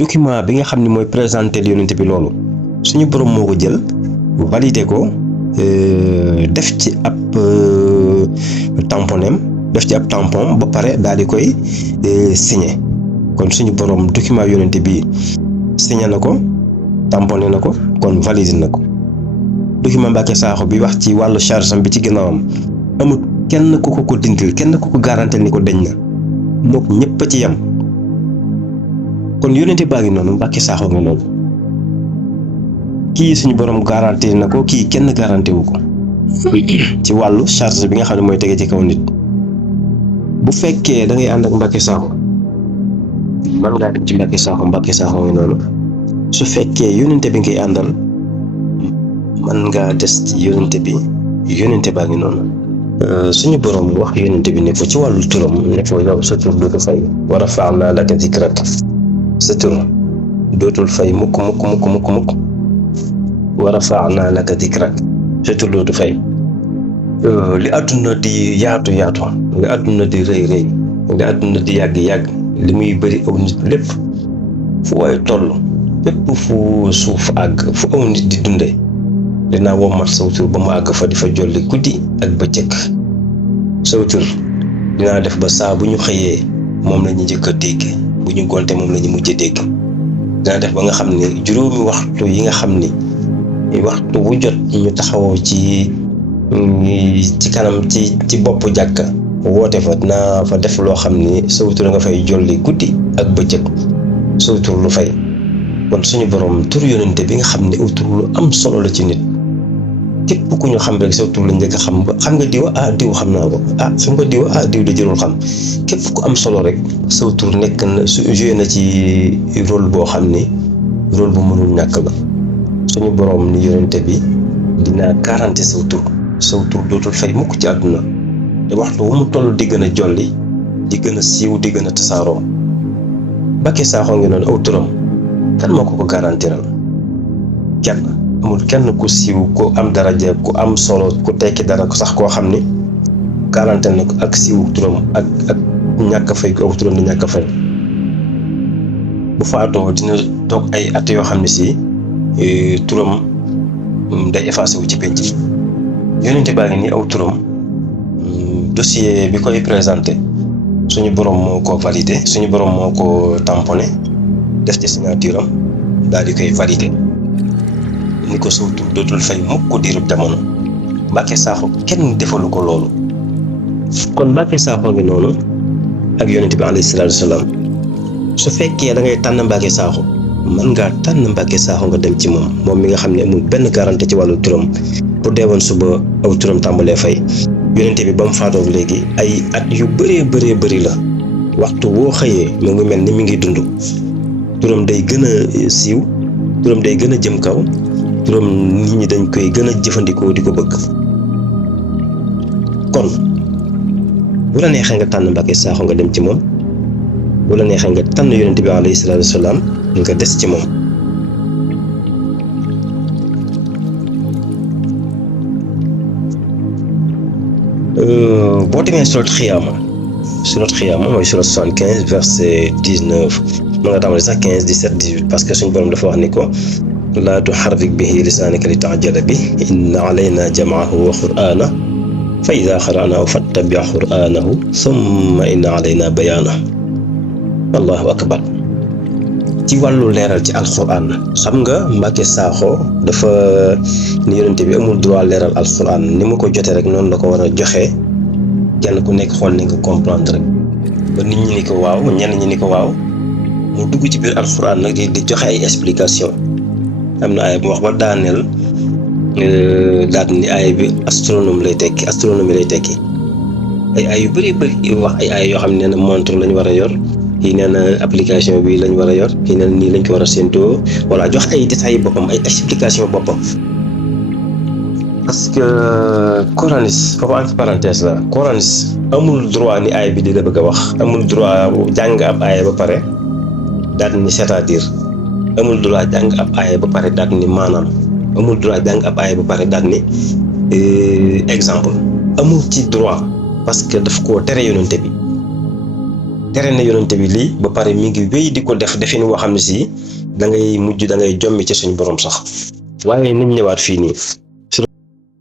document bi nga xam ne mooy présenter yonent bi loolu suñu borom moo ko jël valider ko def ci ab tamponem def ci ab tampon ba pare daal di koy signé kon suñu borom document yonent bi signé na ko tamponné na ko kon validé na ko document Mbacké Sakho bi wax ci wàllu charge am bi ci ginnaawam amul kenn ku ko dindil kenn ku ko garantel ni ko deñ na mook ñëpp a ci yem kon yonent baa ngi noonu Mbacké Sakho nga noonu kii suñu borom garanti na ko kii kenn garanti wu ko ci wàllu charge bi nga xam ne mooy tege ci kaw nit bu fekkee da ngay ànd ak Mbacké Sakho man ngaa dem ci Mbacké Sakho nga noonu su fekkee yonente bi ngay àndal man ngaa des ci yonente bi yonente baa ngi noonu suñu borom wax yonente bi ne ko ci wàllu turam ne ko yow sa tur dootul fay wa rafa'naa laka zikrak sa tur dootul fay mukk wa rafa'naa laka zikrak sa tur dootul fay li àdduna di yaatu li àdduna di rëy li àdduna di yàgg li muy bëri aw nit lépp fu waay toll fépp fu suuf àgg fu aw nit di dundee dinaa wommat saw tur ba mu àgg fa di fa jolli guddi ak bëccëg saw tur dinaa def ba saa bu ñu xëyee moom la ñu njëkk a dégg bu ñu gonte moom la ñu mujj a dégg dinaa def ba nga xam ne juróomi waxtu yi nga xam ni waxtu wu jot ñu taxawoo ci kanam ci bopp jàkka woote fa dinaa fa def loo xam ni saw tur nga fay jolli guddi ak bëccëg saw tur lu fay kon suñu borom tur yonente bi nga xam ne aw tur lu am solo la ci nit képp ku ñu xam rek saw tur la njëkk a xam nga diw diw xam naa ko xam nga diw da jërul xam képp ku am solo rek saw tur nekk na su joué na ci rôle boo xam ni rôle bu mënul ñàkk la suñu borom ni yonente bi dinaa garanti saw tur dootul fay mukk ci àdduna te waxtu wu mu toll di gën a jolli di gën a siiw di gën a tasaaroo Mbacké Sakho ngi noonu aw turam kan moo ko garantiral kenn amul kenn ku siiw ku am daraja ku am solo ku tekki dara sax koo xam ni garantel na ko ak siiw turam ak ñàkk a fay ku aw turam di ñàkk a fay bu faatoo dina toog ay at yoo xam ne si turam day effacé wu ci penc yonente baa ngi ni aw turam dossier bi koy présenté suñu borom moo ko validé suñu borom moo ko tamponné def ci signature am daal di koy validé ni ko saw tur dootul fay mukk diirub jamono Mbacké Sakho kenn defalu ko loolu kon Mbacké Sakho ngi noonu ak yonent bi alayhi salaatu wasalaam su fekkee da ngay tànn Mbacké Sakho mën ngaa tànn Mbacké Sakho nga dem ci moom mi nga xam ne amul benn garantie ci wàllu turam bu deewoon suba aw turam tàmbalee fay yonente bi ba mu faatoo léegi ay at yu bëree la waxtu woo xëyee mu ngi mel ni mi ngi dund turam day gën a siiw turam day gën a jëm kaw turam nit ñi dañ koy gën a jëfandikoo di ko bëgg kon bu la neexee nga tànn Mbacké Sakho nga dem ci moom bu la neexee nga tànn yonente bi alayhi salaatu wasalaam nga des ci moom boo demee surat Xiyaama mooy surat 75 verset 19 ma nga tàmbali sax 15 17 18 parce que suñu borom dafa wax ni ko laa tuharrik bihi lisaanaka li ta'jala bi inna alayna jam'ahu wa qur'aanahu fa idhaa qara'naahu fattabi' qur'aanahu thumma inna alayna bayaanahu allahu akbar ci wàllu leeral ci alquran xam nga Mbacké Sakho dafa ni yonente bi amul droit leeral alquran ni mu ko jotee rek noonu la ko war a joxe kenn ku nekk xool ni nga comprendre rek ba nit ñi ni ko waaw ñenn ñi ni ko waaw mu dugg ci biir alquran nag di joxe ay explication am na ay bu wax ba daaneel daat ni ay bi astronomie lay tekki ay yu bëri wax ay yoo xam ne nee na montre lañ war a yor kii nee na application bi lañ war a yor kii nee na nii lañ ko war a séentoo voilà jox ay détails boppam ay explication boppam parce que coranis foofu entre parenthèse la coranis amul droit ni aay bi di la bëgg a wax amul droit jàng ab aaya ba pare daal ni c'est-à-dire amul droit jàng ab aaya ba pare daal ni maanaam amul droit jàng ab aaya ba pare daal ni exemple amul ci droit parce que daf koo tere yonente bi tere na yonente bi lii ba pare mi ngi wéy di ko def defin woo xam ne si da ngay mujj da ngay jommi ci suñ borom sax waaye nañ ñëwaat fii nii